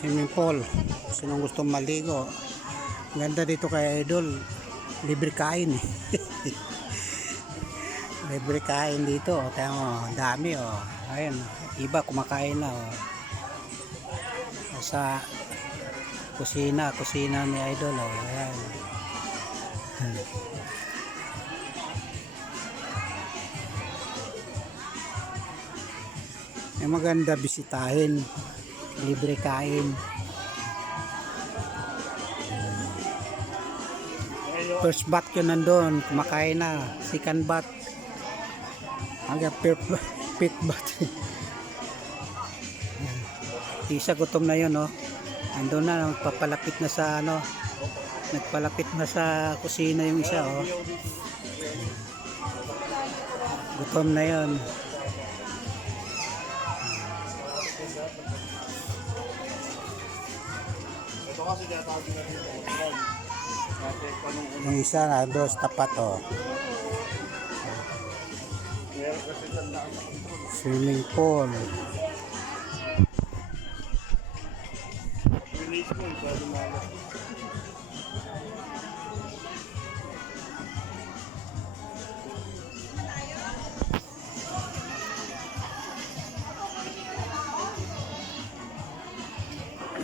Swimming pool. Sinong gustong maligo. Ganda dito kay Idol. Libre kain eh. Libre kain dito. Tayo mo, dami oh. Ayun, iba kumakain na oh. Sa kusina ni Idol oh. Ayan. Ay maganda bisitahin. Libre kain. First bat yun nandun, kumakain na. Second bat hanggang fifth bat. Isa gutom na yun, no? Andun na, nagpapalapit na sa ano, nagpalapit na sa kusina yung isa, oh. Gutom na yun. Yung isa na doon sa tapat oh. Swimming pool.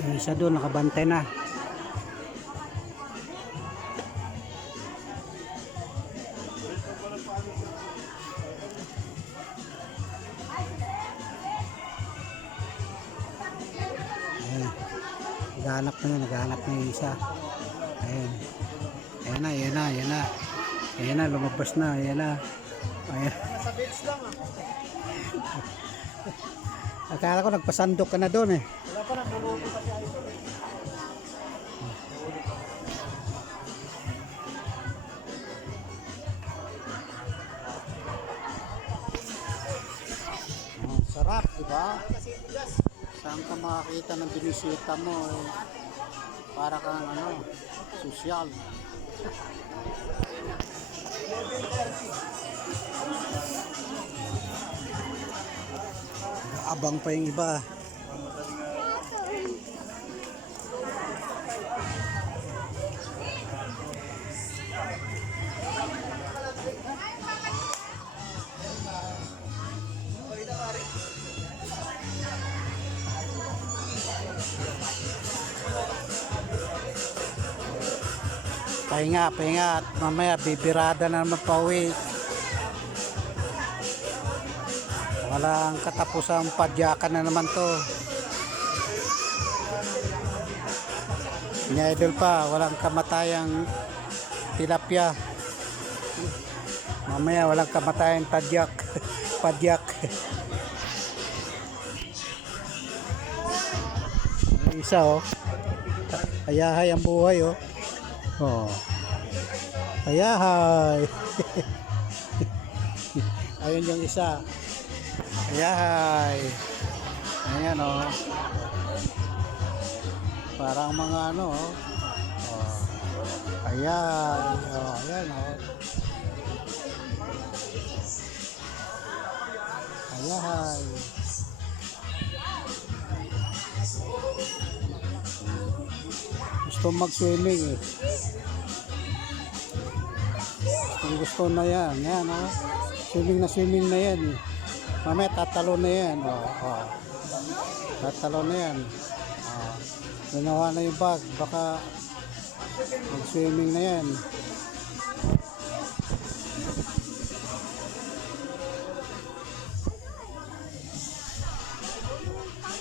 Yung isa doon nakabantay na. Naghahanap na yung isa. Ayan. Ayan na, lumabas na. Ayan na. Nasa beach lang ah. Akala ko nagpasandok ka na doon eh. Wala pa, nagluluto pa siya ito. Sarap, diba? Saan ka makakita ng binisita mo eh. Para kang ano, sosyal. Abang pa yung iba. Pahinga at mamaya bibirada na naman pauwi. Walang katapusang padyakan na naman to. Ni Idol pa, walang kamatayang tilapia. Mamaya walang kamatayang padyak. Isa oh. Ayahay ang buhay oh. Oh. Ayahay. Ayun yung isa. Ayahay. Ayan oh. Parang mga ano oh. Oh. Ayan. Oh, ayan oh. Ayahay. Gusto mag-swimming eh. Gusto na yan. Yan oh. Swimming na yan eh. Mamaya tatalo na yan. Oh. Tatalo na yan. Ginawa na yung bag. Baka mag-swimming na yan.